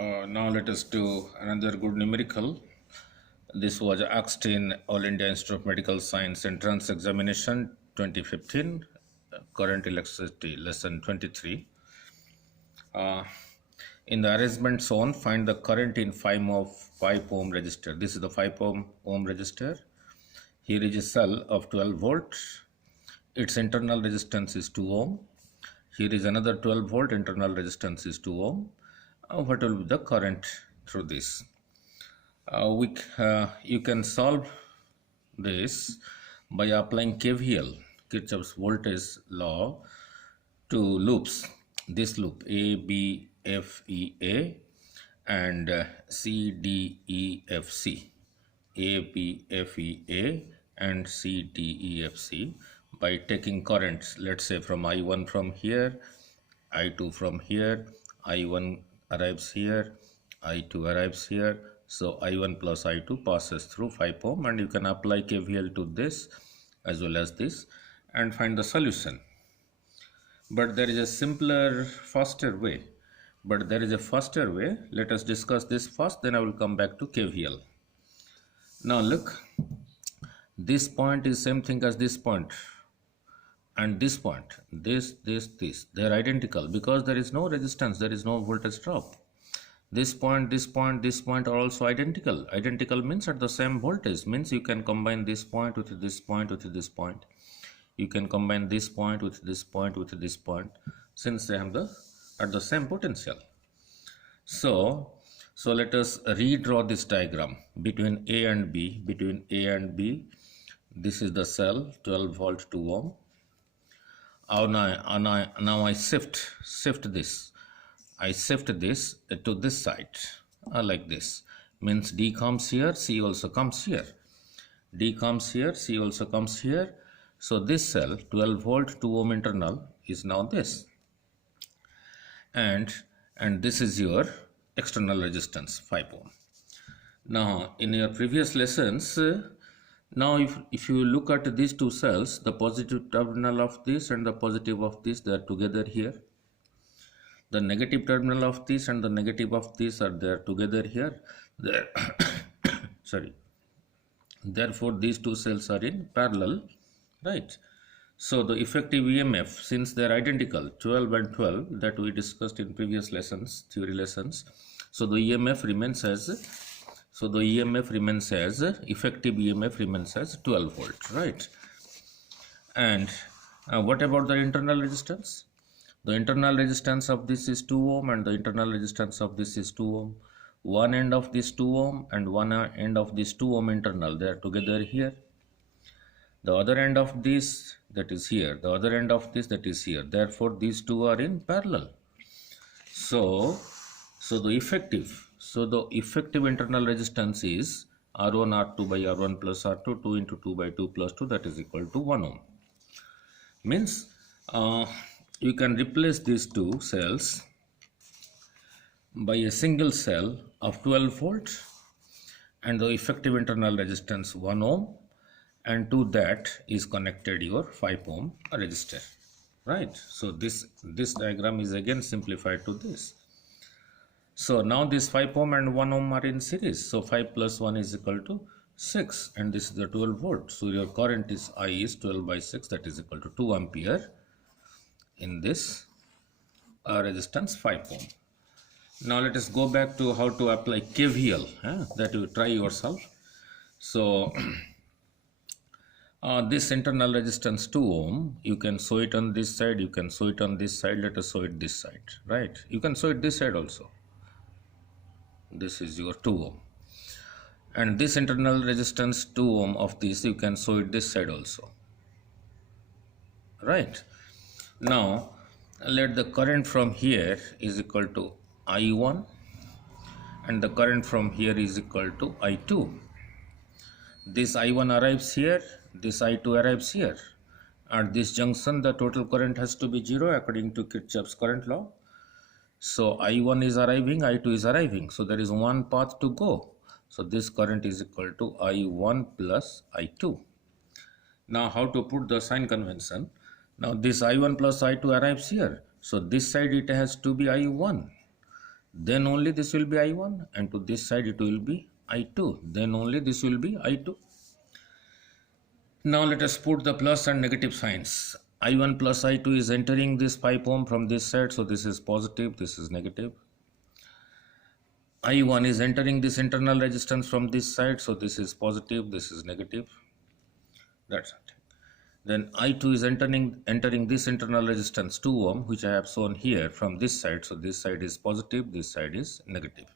Now let us do another good numerical. This was asked in All India Institute of Medical Science Entrance Examination 2015, current electricity lesson 23. Uh, in the arrangement shown, find the current in 5 ohm resistor. This is the 5 ohm resistor. Here is a cell of 12 volts. Its internal resistance is 2 ohm. Here is another 12 volt, internal resistance is 2 ohm. What will be the current through this? You can solve this by applying KVL, Kirchhoff's voltage law, to loops. This loop A, B, F, E, A and C, D, E, F, C. A, B, F, E, A and C, D, E, F, C by taking currents, let's say from I1 from here, I2 from here, I1 arrives here, I2 arrives here. So I1 plus I2 passes through 5 ohm and you can apply KVL to this as well as this and find the solution. But there is a simpler, faster way. Let us discuss this first, then I will come back to KVL. Now look, this point is same thing as this point and this point, this, they are identical because there is no resistance, there is no voltage drop. This point are also identical. Identical means at the same voltage, means you can combine this point with this point with this point. You can combine this point with this point with this point since they have at the same potential. So let us redraw this diagram between A and B. This is the cell 12 volt 2 ohm. Now I shift this. I shift this to this side like this. Means D comes here, C also comes here. D comes here, C also comes here. So this cell 12 volt 2 ohm internal is now this. And this is your external resistance 5 ohm. Now in your previous lessons, now if you look at these two cells, the positive terminal of this and the positive of this, they are together here. The negative terminal of this and the negative of this are there together here. There sorry. Therefore these two cells are in parallel, right? So the effective EMF, since they are identical, 12 and 12, that we discussed in previous lessons, theory lessons. So the EMF remains as effective EMF remains as 12 volt, right? And what about the internal resistance? The internal resistance of this is 2 ohm and the internal resistance of this is 2 ohm. One end of this 2 ohm and one end of this 2 ohm internal, they are together here. The other end of this, that is here. The other end of this, that is here. Therefore, these two are in parallel. So the effective internal resistance is R1 R2 by R1 plus R2, 2 into 2 by 2 plus 2, that is equal to 1 ohm. Means you can replace these two cells by a single cell of 12 volt and the effective internal resistance 1 ohm, and to that is connected your 5 ohm resistor, right? So this diagram is again simplified to this. So now this 5 ohm and 1 ohm are in series, so 5 plus 1 is equal to 6 and this is the 12 volt. So your current is I is 12 by 6, that is equal to 2 ampere in this resistance 5 ohm. Now let us go back to how to apply KVL, that you try yourself. So this internal resistance 2 ohm, you can show it on this side, you can show it on this side. Let us show it this side, right? You can show it this side also. This is your 2 ohm. And this internal resistance 2 ohm of this, you can show it this side also, right? Now let the current from here is equal to I1 and the current from here is equal to I2. This I1 arrives here, this I2 arrives here. At this junction, the total current has to be 0 according to Kirchhoff's current law. So I1 is arriving, I2 is arriving. So there is one path to go. So this current is equal to I1 plus I2. Now how to put the sign convention? Now this I1 plus I2 arrives here. So this side it has to be I1. then only this will be I1, and to this side it will be I2, then only this will be I2. Now let us put the plus and negative signs. I1 plus I2 is entering this 5 ohm from this side, so this is positive, this is negative. I1 is entering this internal resistance from this side, so this is positive, this is negative. That's it. Then I2 is entering this internal resistance 2 ohm, which I have shown here from this side, so this side is positive, this side is negative.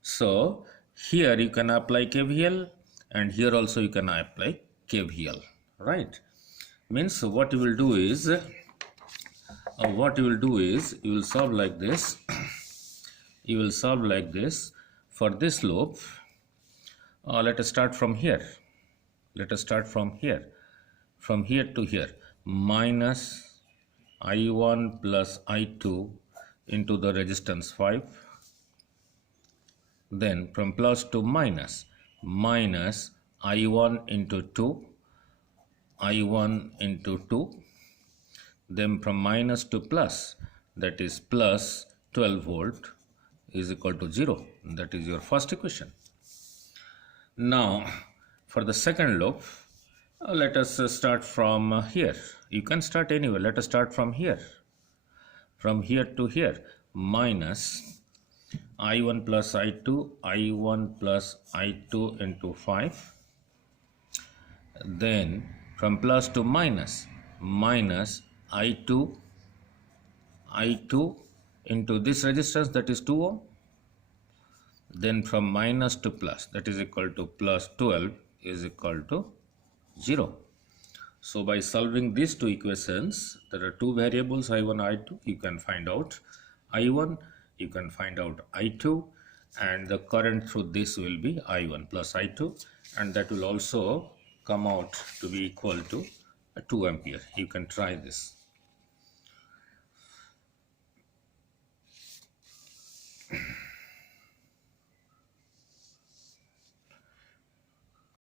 So here you can apply KVL, and here also you can apply KVL, right? Means what you will do is you will solve like this. You will solve like this. For this loop, let us start from here. Let us start from here to here, minus I1 plus I2 into the resistance 5. Then from plus to minus, minus I1 into 2, I1 into 2. Then from minus to plus, that is plus 12 volt is equal to 0. That is your first equation. Now for the second loop, let us start from here. You can start anywhere. Let us start from here. From here to here, minus I1 plus I2, I1 plus I2 into 5. Then from plus to minus, minus I2 into this resistance, that is 2 ohm. Then from minus to plus, that is equal to plus 12 is equal to 0. So by solving these two equations, there are two variables I1, I2. You can find out I1, you can find out I2, and the current through this will be I1 plus I2, and that will also come out to be equal to 2 ampere. You can try this.